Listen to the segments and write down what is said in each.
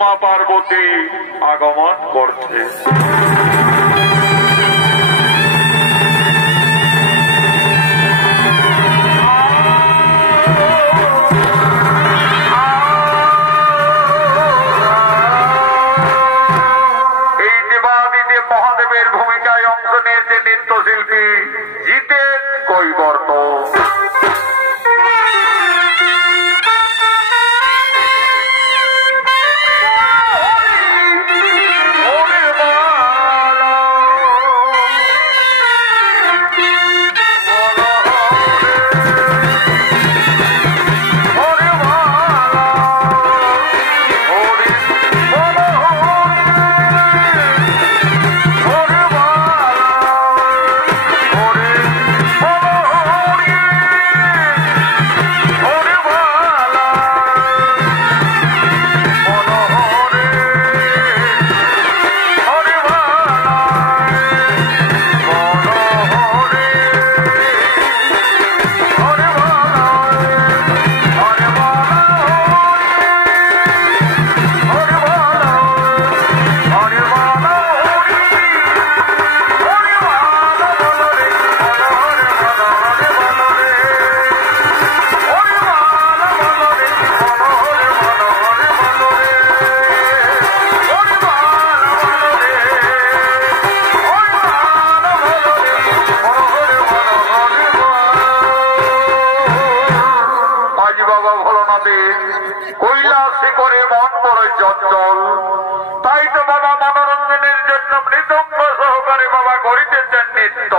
মা পার্বতী আগমন করছে। এই দেবাদিদেব মহাদেবের ভূমিকায় অংশ নিয়েছে নৃত্যশিল্পী জিতেন কৈবর্ত। কৈলাসে করে মন বড় চঞ্চল, তাই তো বাবা মনোরঞ্জনের জন্য মৃদঙ্গ সহকারে বাবা করিতেছেন নৃত্য।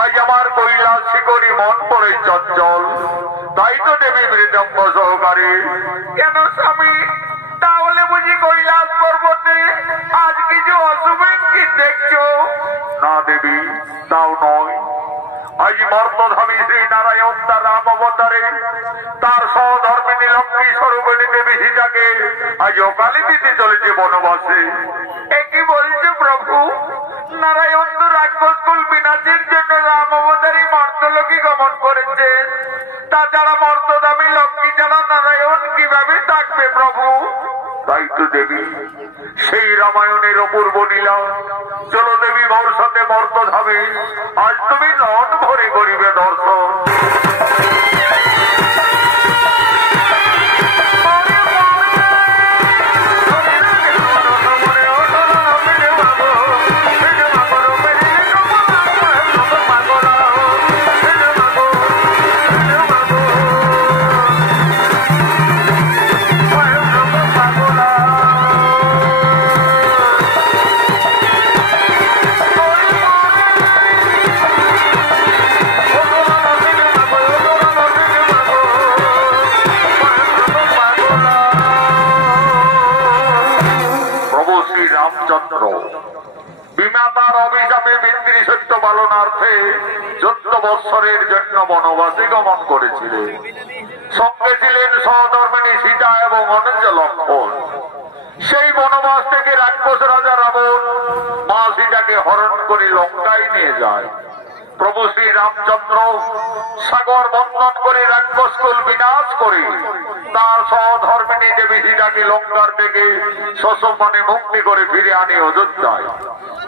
আজ আমার কৈলাসে করি মন পড়ে চঞ্চল, তাই তো দেবী মৃদঙ্গ সহকারে। কেন স্বামী, তাহলে বুঝি কৈলাস পর্বতে আজ কিছু অশুভ ইঙ্গিত দেখছো? না দেবী, তাও নয়। আজ মর্মধামী শ্রী নারায়ণ তার রাম অবতারে তার সহধর্মিনী লক্ষ্মী স্বরূপিণী দেবী সীতাকে আজ অকালে দিতে চলেছে বনবাসে। একই বলছে প্রভু, নারায়ণ তো রাক্ষস কুল বিনাশের জন্য রাম অবতারী মর্তলোকে গমন করেছে, তাছাড়া মর্তদামী লক্ষ্মী ছাড়া নারায়ণ কিভাবে থাকবে প্রভু? তাই তো দেবী, সেই রামায়ণের অপূর্ব লীলা। চলো দেবী মোর সাথে মর্তধামে, আজ তুমি নন ভরে করিবে দর্শন। রামচন্দ্র বিমাতার অভিশাপে পিতৃ সত্য পালনার্থে 14 বৎসরের জন্য বনবাসে গমন করেছিলেন। সঙ্গে ছিলেন সহধর্মিণী সীতা এবং অনুজ লক্ষণ। সেই বনবাস থেকে রাক্ষস রাজা রাবণ মা সীতাকে হরণ করে লঙ্কায় নিয়ে যায়। প্রভু শ্রী রামচন্দ্র সাগর বন্ধন করে রাক্ষস কুল বিনাশ করে তার সহধর্মিণী দেবী সীতাকে লঙ্কার থেকে সসম্মানে মুক্তি করে ফিরে আনে অযোধ্যায়।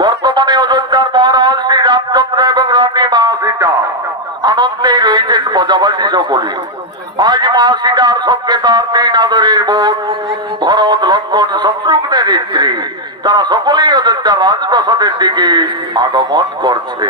বর্তমানে অযোধ্যার মহারাজ শ্রী রামচন্দ্র এবং রানী মা সীতা আনন্দেই রয়েছেন প্রজাবাসী সকলে। আজ মা সীতার সঙ্গে তার 3 আদরের বোন ভরত, লক্ষ্মণ, শত্রুঘ্নের স্ত্রী, তারা সকলেই অযোধ্যা রাজপ্রাসাদের দিকে আগমন করছে।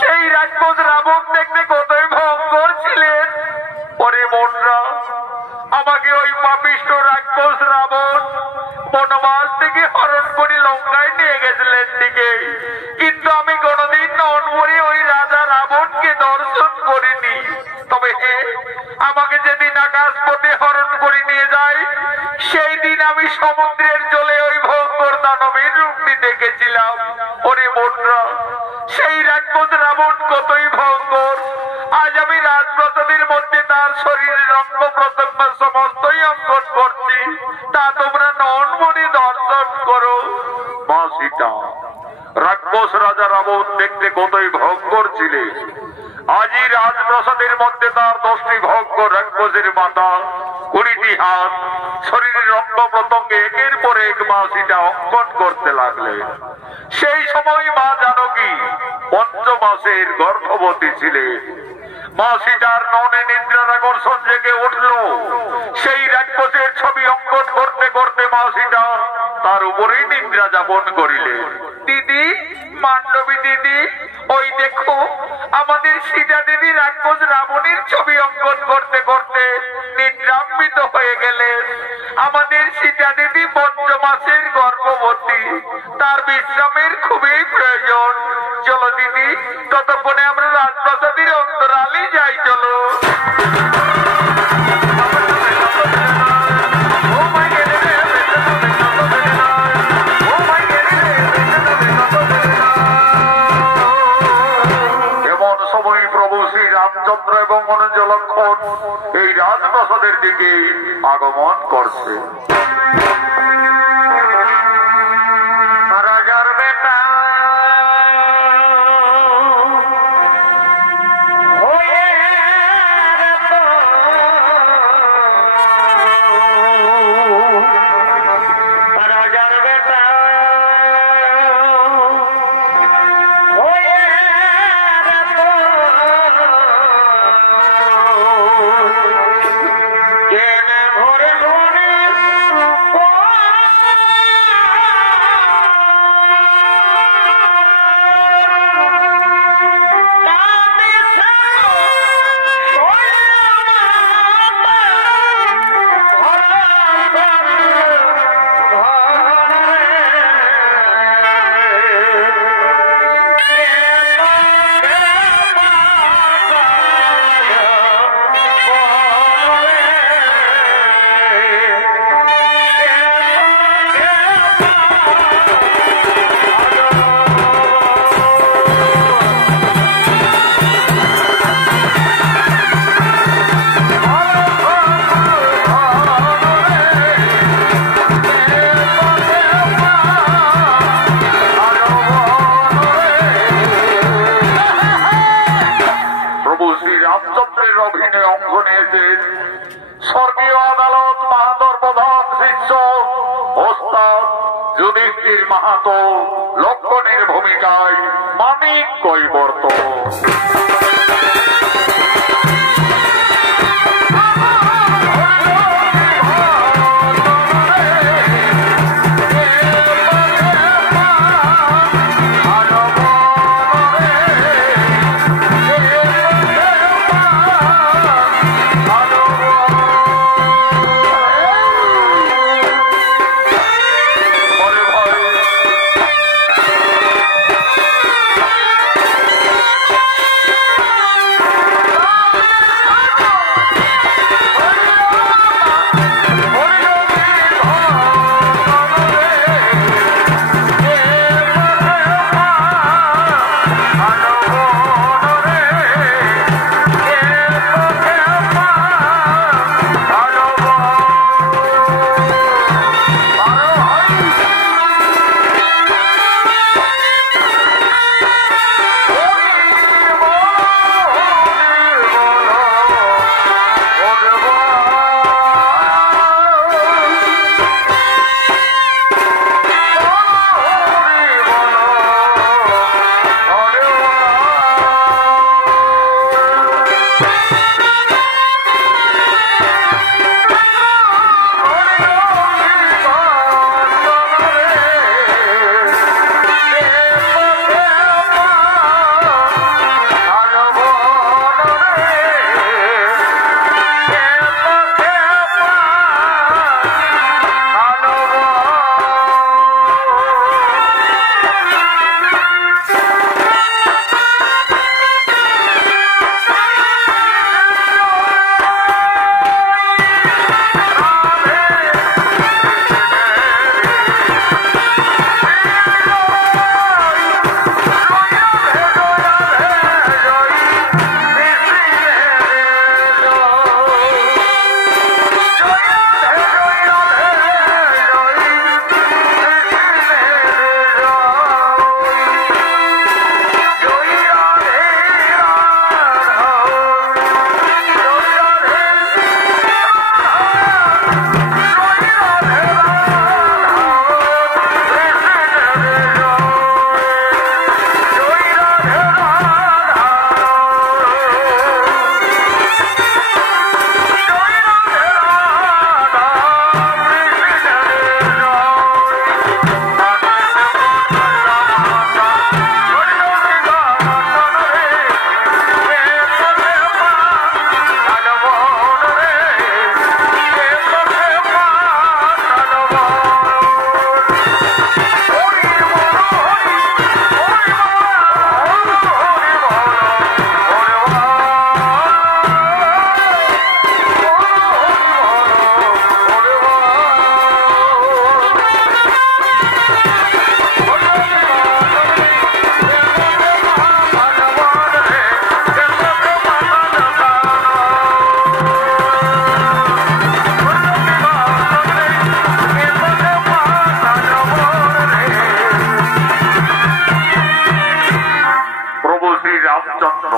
সেই আমাকে যেদিন আকাশ পথে হরণ করে নিয়ে যায় সেই দিন আমি সমুদ্রের জলে ওই ভয়ঙ্কর দানবের রূপটি দেখেছিলাম। ওরে বন্ধুরা, সেই রাক্ষস রাবণ কতই ভয়ঙ্কর। আজ আমি রাজপ্রাসাদের মধ্যে তার শরীরের অঙ্গ প্রত্যঙ্গ সমস্তই অঙ্কন করছি, তা তোমরা নয়ন মনে দর্শন করো। মা সীতা, রাক্ষস রাজা রাবণ দেখতে কতই ভয়ঙ্কর ছিলেন। আজই রাজপ্রাসাদের মধ্যে তার 10টি ভয়ঙ্কর রাক্ষসের মাথা, 20টি হাত, শরীরের অঙ্গ প্রত্যঙ্গে একের পর এক মা সীতা অঙ্কন করতে লাগলেন। সেই সময় মা জানকী 5 মাসের গর্ভবতী ছিলেন। মা সীতার নয়নে নিদ্রার আকর্ষণ জেগে উঠল। সেই রাক্ষসের ছবি অঙ্কন করতে করতে মা সীতা তার উপরেই নিদ্রা যাপন করিলেন। দিদি, মান্ডবী দিদি, ওই দেখো আমাদের সীতা দেবী রাক্ষস রাবণের ছবি অঙ্কন করতে করতে নিদ্রান্বিত হয়ে গেলেন। আমাদের সীতা দেবী 5 মাসের গর্ভবতী, তার বিশ্রামের খুবই প্রয়োজন। চলো দিদি, ততক্ষণে আমরা রাজপ্রাসাদের অন্তরালে যাই। চলো। এমন সময় প্রভু শ্রী রামচন্দ্র এবং অনুজ লক্ষণ এই রাজপ্রাসাদের দিকে আগমন করছে। রাজার বেটা স্বর্গীয় আদালত মাহাতোর প্রধান শিষ্য ওস্তাদ যুধিষ্ঠির মাহাতো লক্ষণের ভূমিকায় মানিক কৈবর্ত। রামচন্দ্র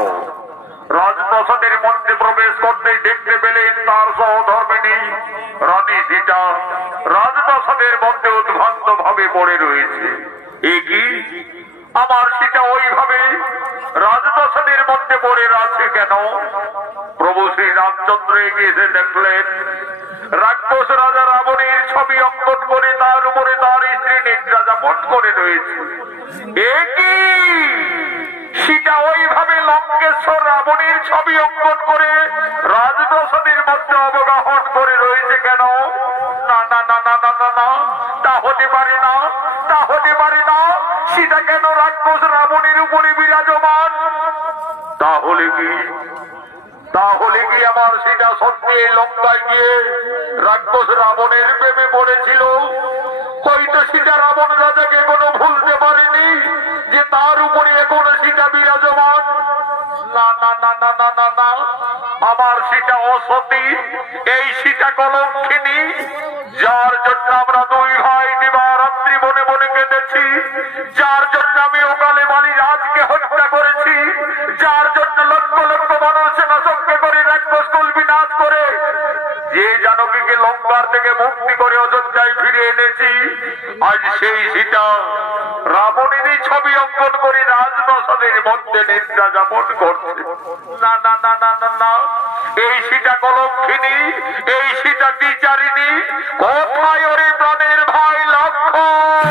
রাজপ্রাসাদের মধ্যে প্রবেশ করতে দেখতে পেলেন তার সহধর্মিণী রানী সীতা রাজপ্রাসাদের মধ্যে উদ্ভ্রান্ত ভাবে পড়ে রয়েছে। এ কি, আমার সীতা ওইভাবে রাজপ্রাসাদের মধ্যে পড়ে আছে কেন? প্রভু শ্রী রামচন্দ্র এগিয়ে এসে দেখলেন রাক্ষস রাজা রাবণের ছবি অঙ্কন করে তার উপরে তার স্ত্রী নিদ্রা যাপন করে রয়েছে। এ কি, সীতা ওইভাবে লঙ্কেশ্বর রাবণের ছবি অঙ্কন করে রাজপ্রাসাদের মধ্যে অবগাহন করে রয়েছে কেন? না না না না না না না, তা হতে পারে না, তা হতে পারে না। সীতা কেন রাক্ষস রাবণের উপরে বিরাজমান? তাহলে কি, তাহলে কি আমার সীতা সত্যি এই লঙ্কায় গিয়ে রাক্ষস রাবণের প্রেমে পড়েছিল? হয়তো সীতা রাবণ রাজাকে কোনো ভুলতে পারেনি যে তার উপরে এখনো সীতা বিরাজমান। না না না না না না না, আমার সীতা অসতী, এই সীতা কলঙ্কিনী, যার জন্য আমরা দুই ভাই দিবারাত্রি মনে মনে কেঁদেছি, যার জন্য আমি ওকালে বালি রাজকে হত্যা করেছি, যার জন্য লক্ষ লক্ষ মানুষ সেনাসঙ্গে করে রাক্ষসকুল বিনাশ করে যে জানকীকে লঙ্কার থেকে মুক্তি করে অযোধ্যায় ফিরে এনেছি, আজ সেই সীতা রাবণেরই ছবি অঙ্কন করে রাজপ্রাসাদের মধ্যে নিদ্রা যাপন করছে। না না না না না না, এই সীতা কলঙ্কিনী, এই সীতা বিচারিণী, কোথায় ওরে প্রাণের ভাই লক্ষ্মণ?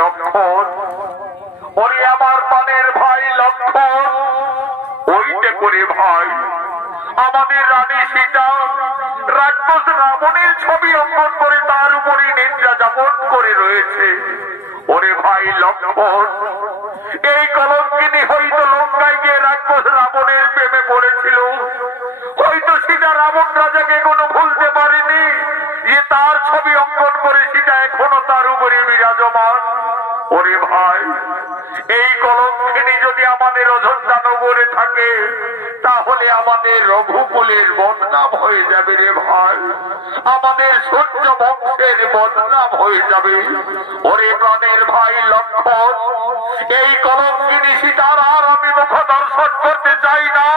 লক্ষ্মণ, ওরে আমার প্রাণের ভাই লক্ষ্মণ, ওইটা করে ভাই আমাদের রানী সীতা রাক্ষস রাবণের ছবি অঙ্কন করে তার উপরে নিদ্রা যাপন করে রয়েছে। ওরে ভাই লক্ষ্মণ, এই কলঙ্কিনী হয়তো লঙ্কায় গিয়ে রাক্ষস রাবণের প্রেমে পড়েছিল, হয়তো সীতা রাবণ রাজাকে কোনো ভুলতে পারেনি যে তার ছবি অঙ্কন করে সীতা এখনো তার উপরে বিরাজমান। ওরে ভাই, এই কলঙ্কিনী যদি আমাদের অযোধ্যা নগরে থাকে তাহলে আমাদের রঘুকুলের বদনাম হয়ে যাবে রে ভাই, আমাদের সূর্য বংশের বদনাম হয়ে যাবে। ওরে প্রাণের ভাই লক্ষ্মণ, এই কলঙ্কিনী সীতার আর আমি মুখ দর্শন করতে চাই না।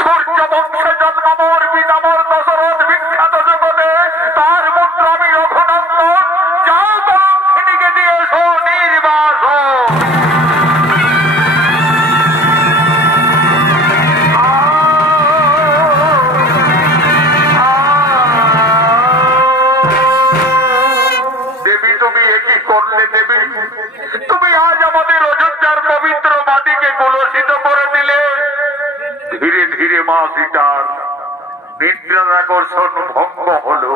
সূর্য বংশে জন্মামর পিতামর দশরথ বিখ্যাত জগতে, তার পুত্র আমি রঘুনন্দন। যাও কলঙ্কিনীকে দিয়ে এসো নির্বাসন। দেবী, তুমি একই করলে দেবী, তুমি আজ আমাদের অযোধ্যার পবিত্র মাটিকে কলুষিত করে দিলে। ধীরে ধীরে মা সীতার নিদ্রার আকর্ষণ ভঙ্গ হলো।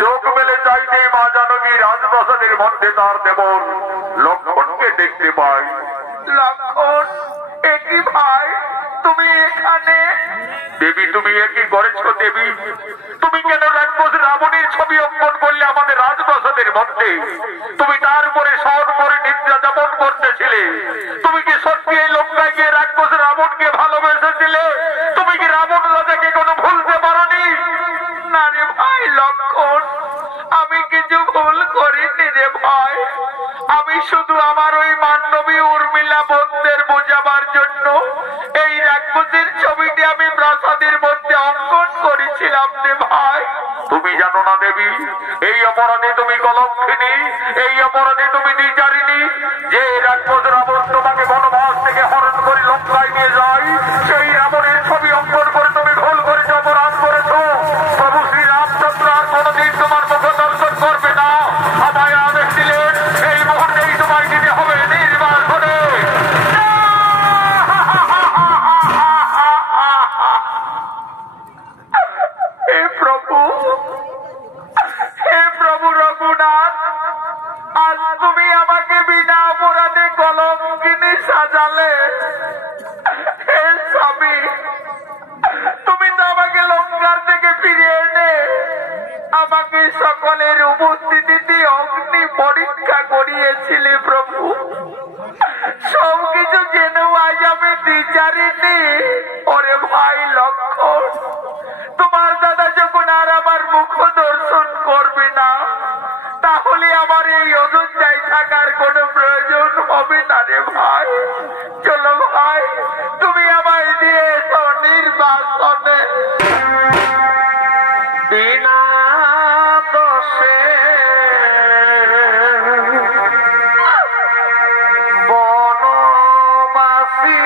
চোখ মেলে চাইতেই মা জানকী রাজপ্রাসাদের মধ্যে তার দেবর লক্ষ্মণকে দেখতে পায়। লক্ষ্মণ, একই ভাই, তুমি এখানে? দেবী, তুমি একই করেছ দেবী? তুমি কেন রাক্ষস রাবণের ছবি অঙ্কন করলে আমাদের রাজপ্রাসাদের মধ্যে? তুমি তার উপরে শয়ন করে নিদ্রা যাপন করতেছিলে। তুমি কি সত্যি এই লঙ্কায় গিয়ে রাক্ষস রাবণকে ভালোবেসেছিলে? তুমি কি রাবণ রাজাকে কোনো ভুলতে পারোনি? না রে ভাই লক্ষ্মণ, আমি কিছু ভুল করিনি রে ভাই। আমি শুধু আমার ওই মান্ডবী উর্মিলা বন্ধের বোঝাবার জন্য এই রাক্ষসের ছবিটি আমি প্রাসাদের মধ্যে অঙ্কন করেছিলাম রে ভাই। তুমি জানো না দেবী, এই অপরাধে তুমি কলঙ্কিনী, এই অপরাধে তুমি দ্বিচারিণী। যে রাক্ষস রাবণ তোমাকে বনবাস থেকে হরণ করে লঙ্কায় নিয়ে যায়, সেই রাবণের ছবি অঙ্কন করে তুমি ভুল করেছ, অপরাধ করেছ। প্রভু শ্রী রামচন্দ্র আর কোনদিন তোমার মুখ দর্শন করবে না। আমায় আদেশ দিলেন এই মুহূর্তেই তোমায় দিতে হবে নির্বাসনে। হে প্রভু, হে প্রভু রঘুনাথ, আজ তুমি আমাকে বিনা অপরাধে কলঙ্কিনী সাজালে। হে স্বামী, তুমি তো আমাকে লঙ্কার থেকে ফিরিয়ে এনে আমাকে সকলের উপস্থিতিতে অগ্নি থাকার কোনো প্রয়োজন হবে না রে ভাই। চলো ভাই, তুমি আমায় দিয়ে এসো নির্বাসনে। বিনা দোষে বনবাসী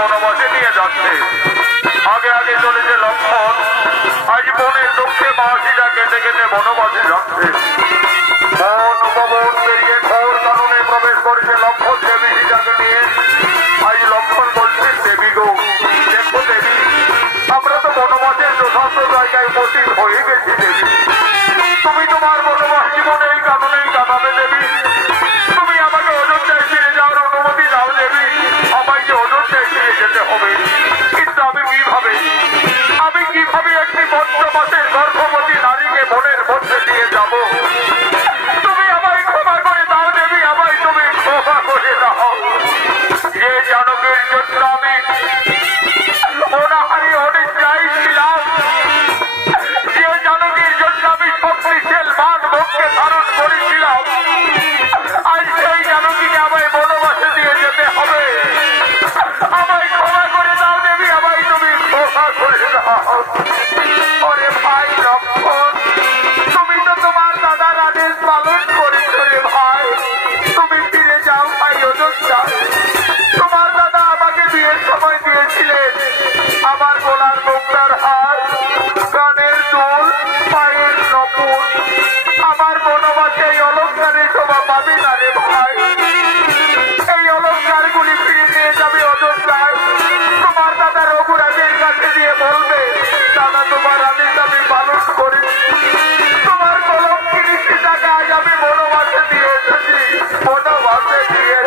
বনবাসে নিয়ে যাচ্ছে। আগে আগে চলেছে লক্ষণ, আজ বনের দুঃখে মা সীতা কেটে কেটে বনবাসে যাচ্ছে। বন উপবন পেরিয়ে ঘোর কাননে প্রবেশ করেছে লক্ষণ দেবী সীতাকে নিয়ে। আজ লক্ষণ বলছে, দেবী গো দেখো দেবী, আমরা তো বনবাসের যথার্থ জায়গায় উপস্থিত হয়ে গেছি দেবী। তুমি তোমার বনবাস জীবনে এই কাননেই কাটাবে দেবী। তুমি আমাকে অযোধ্যায় ফিরে যাওয়ার অনুমতি দাও দেবী। আমায় যে অযোধ্যায় ফিরে যেতে হবে, কিন্তু আমি কিভাবে একটি পঞ্চমাসের গর্ভবতী নারীকে বনের মধ্যে দিয়ে যাব? তুমি আমায় ক্ষমা করে দাও দেবী, আমায় তুমি ক্ষমা করে দাও। যে জানকের জন্য আমি অনাহারি অনিদ্রায় ছিলাম, যে জানকের জন্য আমি শক্তিশীল মান ভোগকে ধারণ করেছিলাম, আজ সেই জানকীকে আমায় বনবাসে দিয়ে যেতে হবে। আমায় ক্ষমা করে দাও দেবী, আমায় তুমি ক্ষমা করে দাও। ওরে ভাই লক্ষণ, তুমি তো তোমার দাদার আদেশ পালন করেছো রে ভাই। তুমি ফিরে যাও ভাই অযোধ্যায়। তোমার দাদা আমাকে বিয়ের সময় দিয়েছিলেন আমার গলার মুক্তার হার, কানের দুল, পায়ের নপুর। আমার বনবাসে এই অলঙ্কারের শোভা পাবে না রে ভাই। এই অলঙ্কার গুলি ফিরে নিয়ে যাবে অযোধ্যায়। তোমার দাদা রঘুরাজের কাছে দিয়ে বলবে, দাদা তোমার আদেশ আমি পালন করেছি। তোমার কলঙ্কিনী সীতাকে আজ আমি বনবাসে দিয়ে এসেছি। বনবাসে দিয়ে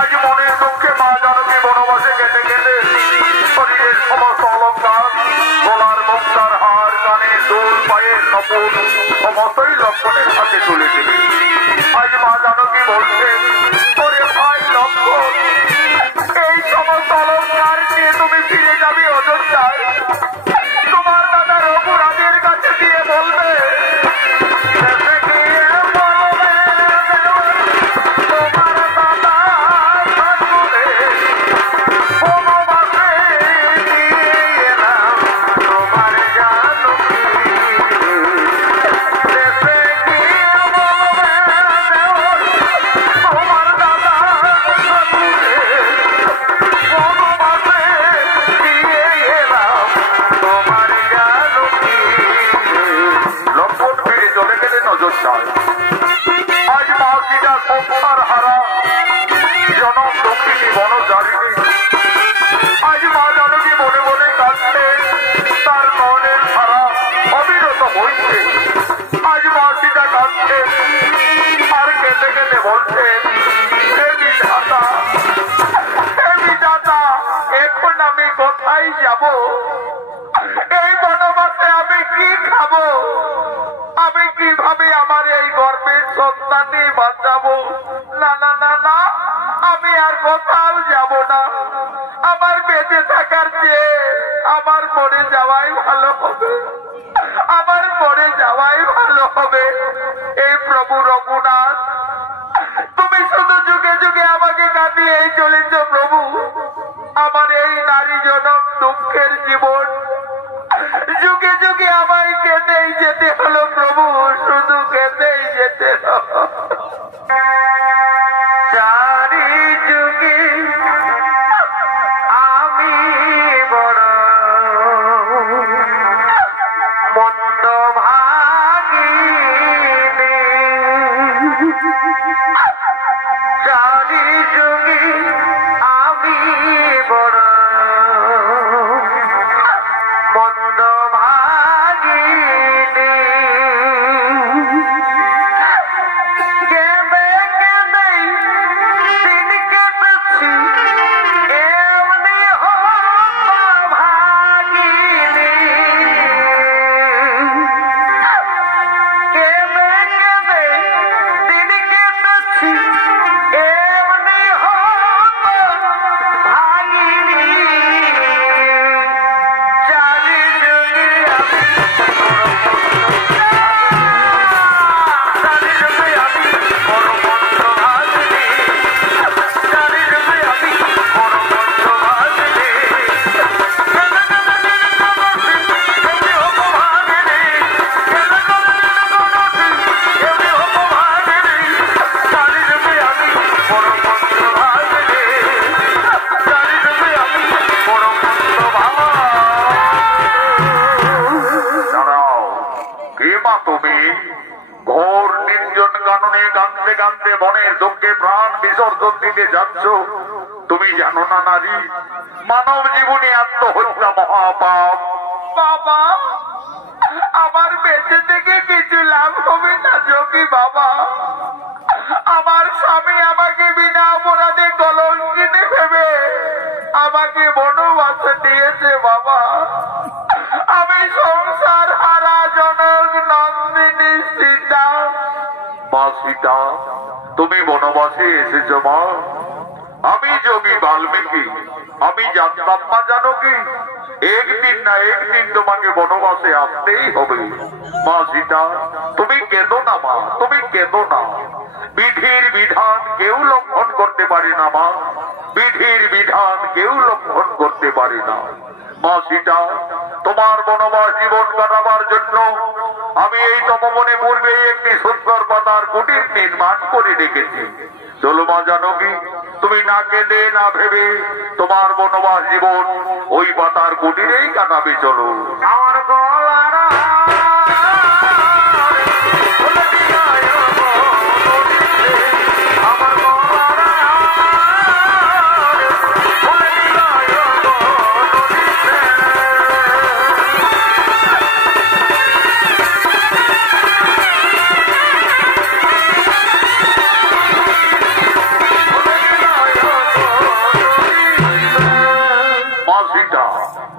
আজ মনের দুঃখে মা জানকী বনবাসে কেটে কেটে শরীরের সমস্ত অলঙ্কার, গলার মুক্তার হার, কানের দুল, পায়ের নপুর সমস্তই লক্ষণের হাতে তুলে দিলে। আজ মা জানকী বলছেন, ওরে ভাই লক্ষণ, এই সমস্ত অলঙ্কার নিয়ে তুমি ফিরে যাবে অযোধ্যায়। তোমার দাদা রঘুরাজের কাছে দিয়ে বলবে, আজ মা সীতা সংসার হারা জনম দক্ষিণী বনচারিণী। আজ মা জানকী মনে মনে কাঁদছে, তার নয়নের ধারা অবিরত বইছে। আজ মা সীতা কাঁদছে আর কেঁদে কেঁদে বলছে, হে বিধাতা, এখন আমি কোথায় যাব? এই বনবাসে আমি কি খাবো? আমি কিভাবে আমার এই গর্বের সন্তানকে বাঁচাবো? না না না না, আমি আর কোথাও যাব না। আমার বেঁচে থাকার চেয়ে আমার মরে যাওয়াই ভালো হবে। আমার মরে যাওয়াই ভালো হবে। এই প্রভু রঘুনাথ, তুমি শুধু যুগে যুগে আমাকে প্রাণ বিসর্জন দিতে যাচ্ছ তুমি জানো না নারী মানব জীবনে আত্মহত্যা মহাপাপ। বাবা আমার বেঁচে থেকে কিছু লাভ হবে না যোগী বাবা। আমার স্বামী আমাকে বিনা অপরাধে কলঙ্কিনী ভেবে আমাকে বনবাসে দিয়েছে বাবা। আমি সংসার হারা জনক নন্দিনী সীতা। মা সীতা তুমি বনবাসে এসেছো মা। আমি যোগী বাল্মীকি আমি জানতাম না জানো কি একদিন না একদিন তোমাকে বনবাসে আসতেই হবে। মা সীতা তুমি কেঁদো না মা, তুমি কেঁদো না। বিধির বিধান কেউ লঙ্ঘন করতে পারে না মা, বিধির বিধান কেউ লঙ্ঘন করতে পারে না। মা সীতা তোমার বনবাস জীবন কাটাবার জন্য আমি এই তপবনে পূর্বে একটি সুন্দর পাতার কুটির নির্মাণ করে রেখেছি। চলো মা জানকী তুমি না কেঁদে না ভেবে তোমার বনবাস জীবন ওই পাতার কুটিরেই কাটাবে। চলো আমার গলার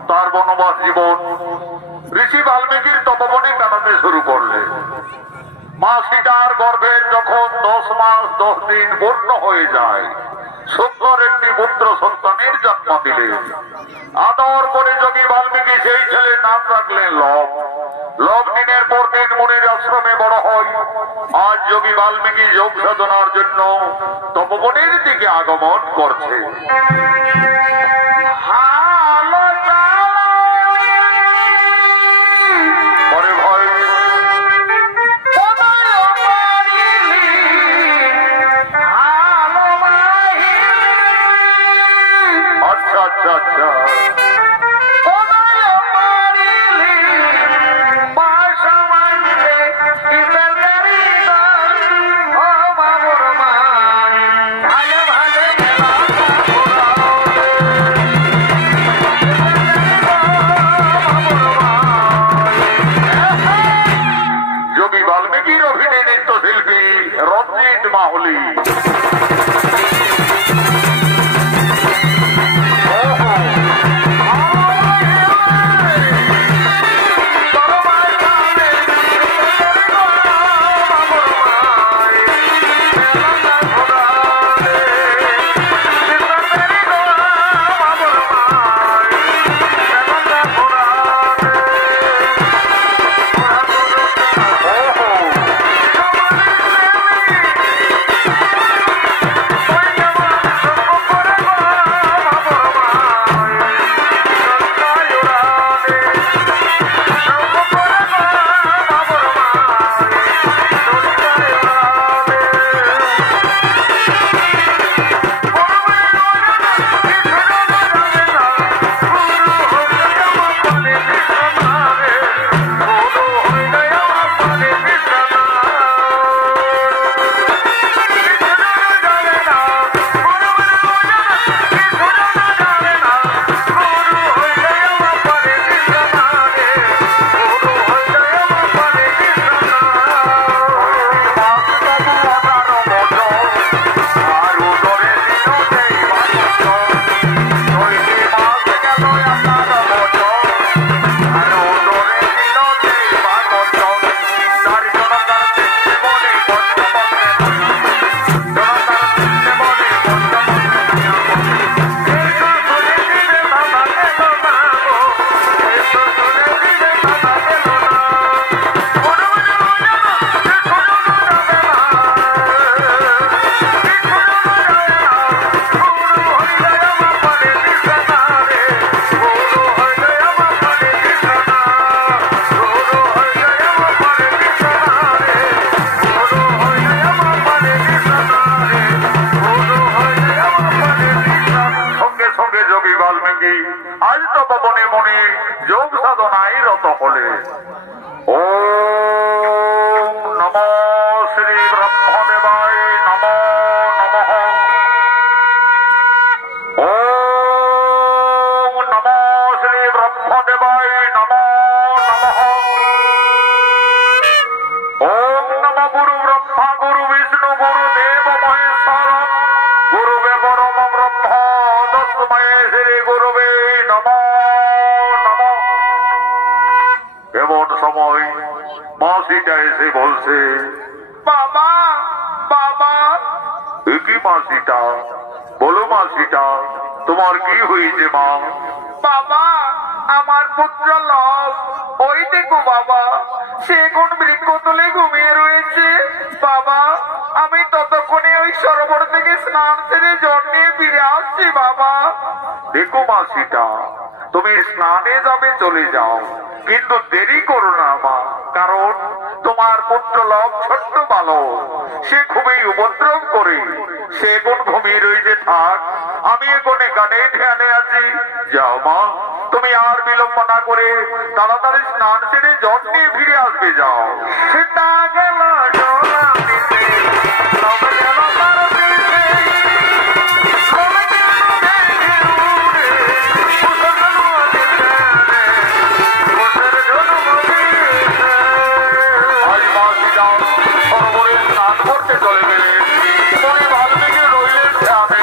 তার বনবাস জীবন ঋষি বাল্মীকির তপবনে কাটাতে শুরু করলে। মা সীতার গর্ভের যখন 10 মাস 10 দিন পূর্ণ হয়ে যায় সুন্দর একটি পুত্র সন্তানের জন্ম দিলেন। আদর করে যোগী বাল্মীকি সেই ছেলের নাম রাখলেন লব। লব দিনের পর দিন মুনির আশ্রমে বড় হয়। আজ যোগী বাল্মীকি যোগ সাধনার জন্য তপবনের দিকে আগমন করছে। যোগী বাল্মীকির অভিনয় নৃত্যশিল্পী রঞ্জিত মাহুলি। আজ তো পবনে মনে যোগ সাধনায় রত হলে। ওম নমো শ্রী ব্রহ্মদেবায় নমো নমঃ। সময় মাসিটা এসে বলছে, বাবা বাবা। কি মাসিটা? বলো মাসিটা, তোমার কি হয়েছে মা? বাবা, আমার পুত্র লব, ওই দেখো বাবা, সে কোন বৃক্ষতলে ঘুমিয়ে রয়েছে। বাবা, আমি ততক্ষণে ওই সরোবর থেকে স্নান সেরে জল নিয়ে ফিরে আসছি বাবা। দেখো মাসিটা, তুমি স্নানে যাবে চলে যাও, কিন্তু দেরি করো না মা, কারণ তোমার পুত্র লব ছোট্ট বালক, সে খুবই উপদ্রব করে। সে এখন ঘুমিয়ে রয়েছে, থাক, আমি এখন এখানে ধ্যানে আছি। যাও মা, তুমি আর বিলম্ব না করে তাড়াতাড়ি স্নান সেরে জল নিয়ে ফিরে আসবে, যাও। সীতা গেল জলা দিতে, লব গেল তার দিতে, লব গেল দেখে উড়ে, কুসুর জন্ম দিতে রে, কুসুর জন্ম দিতে। আজ মাসিটা সরোবরে স্নান করতে চলে গেলে মনে বাল্মীকি রইলেন ধ্যানে।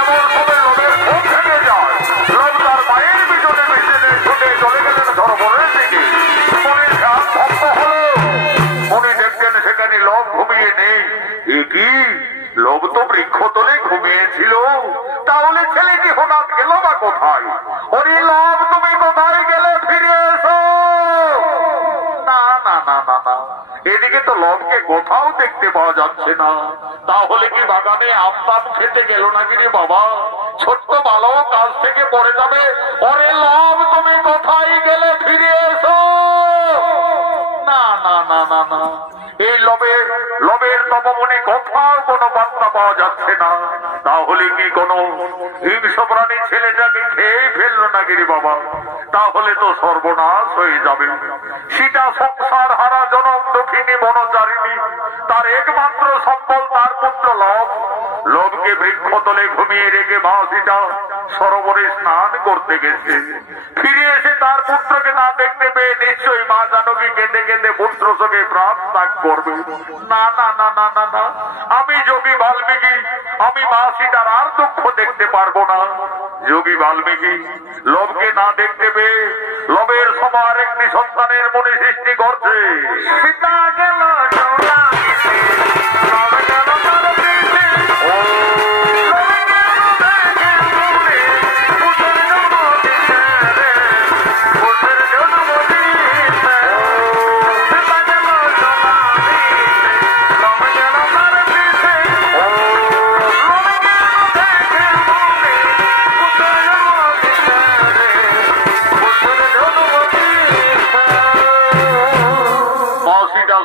এমন ভাবে লোভের খুব থেকে যায়, লোভ তার মায়ের পিছনে পিছনে ছুটে চলে গেলেন সরোবরের দিকে। মনে ধ্যান ভক্ত হলো, উনি দেখছেন সেখানে লোভ ঘুমিয়ে নেই। এ কি, লোভ তো বৃক্ষতলে ঘুমিয়েছিল, তাহলে ছেলেটি হঠাৎ গেল বা কোথায়? ওরে লোভ, তুমি কোথায় গেলে? ফিরে এসো। না না না না না, এদিকে তো লোভকে কোথাও দেখতে পাওয়া যাচ্ছে না। তাহলে কি বাগানে আম টাম খেতে গেল নাকি রে বাবা? ছোট্ট বালক কাছ থেকে পড়ে যাবে। ওরে লোভ, তুমি কোথায় গেলে? ফিরে এসো। না না না না না, এই লোভের তপবনে কোথাও কোনো বার্তা পাওয়া যাচ্ছে না। তাহলে কি কোনো হিংস্র প্রাণী ছেলেটাকে খেয়ে ফেললো নাকি রে বাবা? তাহলে তো সর্বনাশ হয়ে যাবে। সীতা সংসার হারা জনম দুঃখিনী বনচারিণী, তার একমাত্র সম্বল তার পুত্র লব। লোভকে বৃক্ষতলে ঘুমিয়ে রেখে মা সীতা সরোবরে স্নান করতে গেছে। ফিরে এসে তার পুত্রকে না দেখতে পেয়ে নিশ্চয়ই মা জানকী কেঁদে কেঁদে পুত্র শোকে প্রাণ ত্যাগ করবে। না না না না না না, আমি যোগী বাল্মীকি, আমি মা সীতার আর দুঃখ দেখতে পারবো না। যোগী বাল্মীকি লোভকে না দেখতে পেয়ে লোভের সবার একটি সন্তানের মনে সৃষ্টি করছে। সীতা গেল জলা দিতে, লব গেল তার দিতে,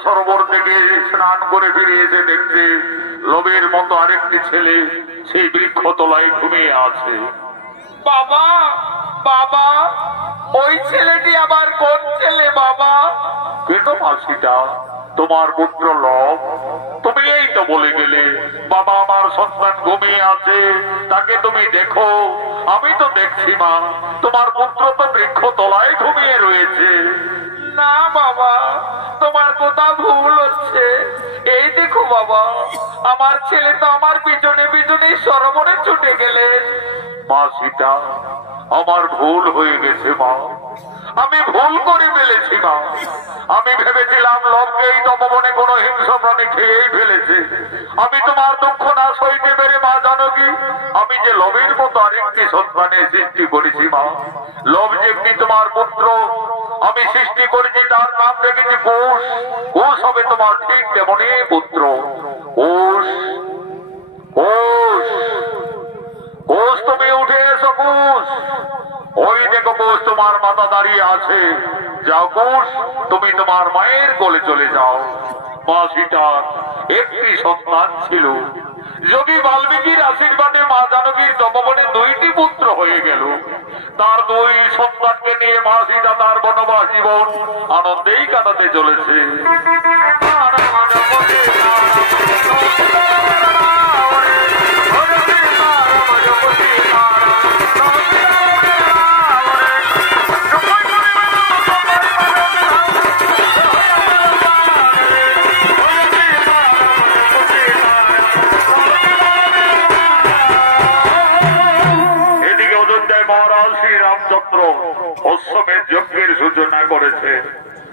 সরোবর থেকে স্নান করে ফিরে এসে দেখছে লোভের মতো আরেকটি ছেলে সেই বৃক্ষ তলায় ঘুমিয়ে আছে। বাবা বাবা, ওই ছেলেটি আবার কোন ছেলে বাবা? কেন মাসিটা, তোমার পুত্র লব। তুমি এই তো বলে গেলে বাবা আমার সন্তান ঘুমিয়ে আছে, তাকে তুমি দেখো। আমি তো দেখছি মা, তোমার পুত্র তো বৃক্ষ তলায় ঘুমিয়ে রয়েছে। না বাবা, তোমার কোথাও ভুল হচ্ছে। এই দেখো বাবা, আমার ছেলে তো আমার পিছনে পিছনে সরোবরে ছুটে গেলেন। মা সীতা, আমার ভুল হয়ে গেছে মা, আমি ভুল করে ফেলেছি মা। আমি ভেবেছিলাম লোভকে এই তপবনে কোনো হিংস্র প্রাণী খেয়েই ফেলেছে। আমি তোমার দুঃখ না সইতে পেরে মা জানকী, আমি যে লোভের মতো আরেকটি সন্তানের সৃষ্টি করেছি মা। লোভ যেমনি তোমার পুত্র, আমি সৃষ্টি করেছি তার নাম রেখেছি কুশ। কুশ হবে তোমার ঠিক তেমনি পুত্র। কুশ কুশ কুশ, তুমি উঠে এসো কুশ। ওই দেখো কুশ, তোমার মাথা দাঁড়িয়ে আছে। যাও কুশ, তুমি তোমার মায়ের কোলে চলে যাও। মা সীতার একটি সন্তান ছিল। যোগী বাল্মীকির আশীর্বাদে মা জানকীর তপবনে দুইটি পুত্র হয়ে গেল। তার দুই সন্তানকে নিয়ে মা সীতা তার বনবাস জীবন আনন্দেই কাটাতে চলেছে। অশ্বমেধ যজ্ঞের সূচনা করেছে।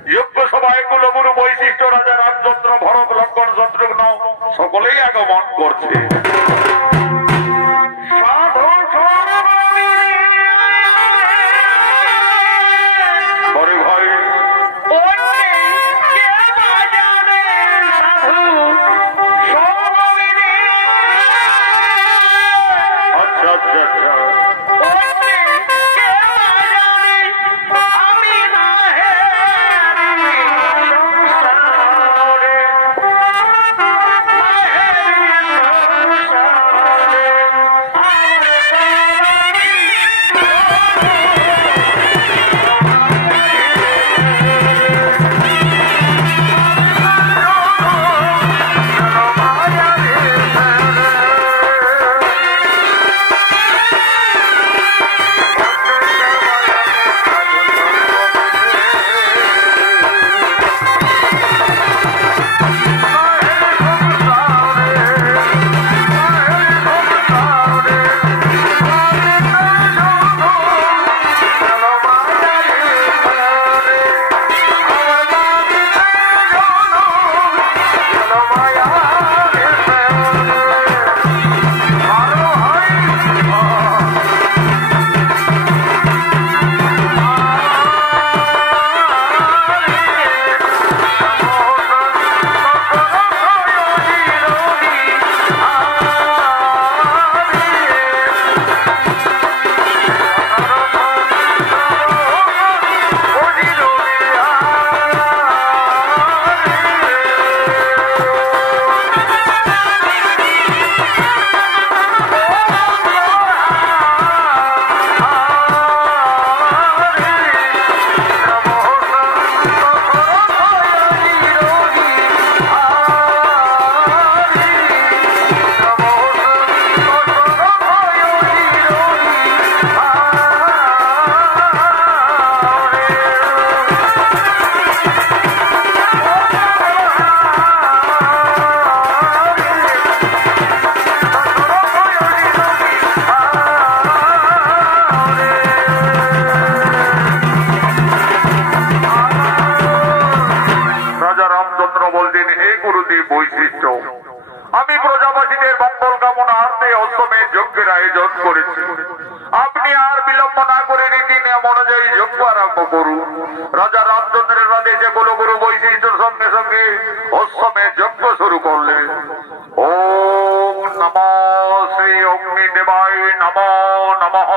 যজ্ঞ সভায় কুলগুরু বৈশিষ্ট্য রাজা রামচন্দ্র ভরত লক্ষ্মণ শত্রুঘ্ন সকলেই আগমন করছে। আমি প্রজাবাসীদের মঙ্গল কামনার্থে অষ্টমের যজ্ঞের আয়োজন করেছি। আপনি আর বিলম্ব না করে রীতি নিয়ম অনুযায়ী যজ্ঞ আরম্ভ করুন। রাজা রামচন্দ্রের আদেশে কুলগুরু বৈশিষ্ট্যের সঙ্গে সঙ্গে অষ্টমের যজ্ঞ শুরু করলেন। ওম নমো শ্রী অগ্নিদেবায় নমো নমঃ।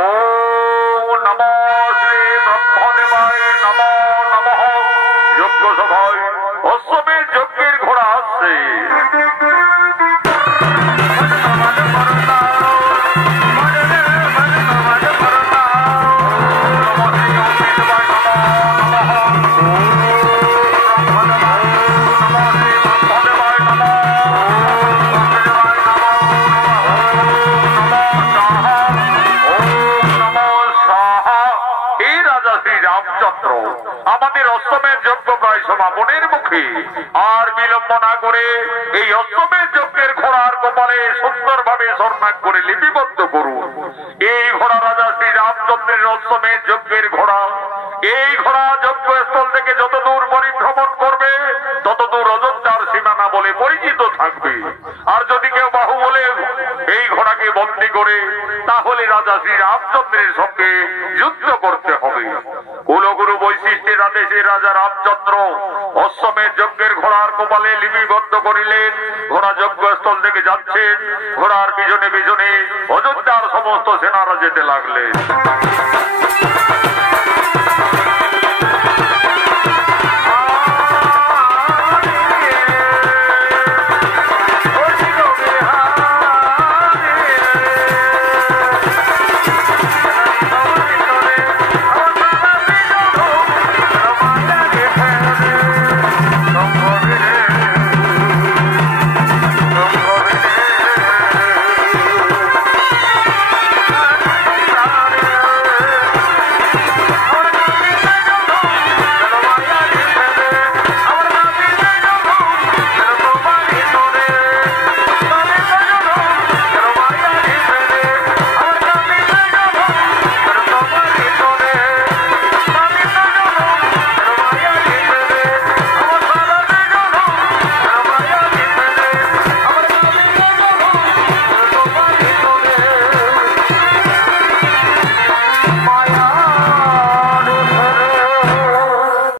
ওম নমো শ্রী ব্রহ্মদেবায় নমো নমঃ। যজ্ঞ সভায় অশ্বমের যজ্ঞের ঘোড়া আসছে। আমাদের অষ্টমের যজ্ঞ প্রায় সমাপনের মুখে, আর বিলম্ব না করে এই অষ্টমের যজ্ঞের ঘোড়ার কপালে সুন্দরভাবে স্বর্ণাক করে লিপিবদ্ধ করুন। এই ঘোড়া রাজা শ্রী রামচন্দ্রের অষ্টমের যজ্ঞের ঘোড়া। এই ঘোড়া যজ্ঞস্থল থেকে যতদূর পরিভ্রমণ করবে ততদূর অযোধ্যার সীমানা বলে পরিচিত থাকবে। আর যদি কেউ বাহু বলে এই ঘোড়াকে বন্দী করে, তাহলে রাজা শ্রী রামচন্দ্রের সঙ্গে যুদ্ধ করতে হবে। কুলগুরু বৈশিষ্ট্যের আদেশে রাজা রামচন্দ্র অশ্বমের যজ্ঞের ঘোড়ার কপালে লিপিবদ্ধ করিলেন। ঘোড়া যজ্ঞস্থল থেকে যাচ্ছেন। ঘোড়ার পিছনে পিছনে অযোধ্যার সমস্ত সেনারা যেতে লাগলেন।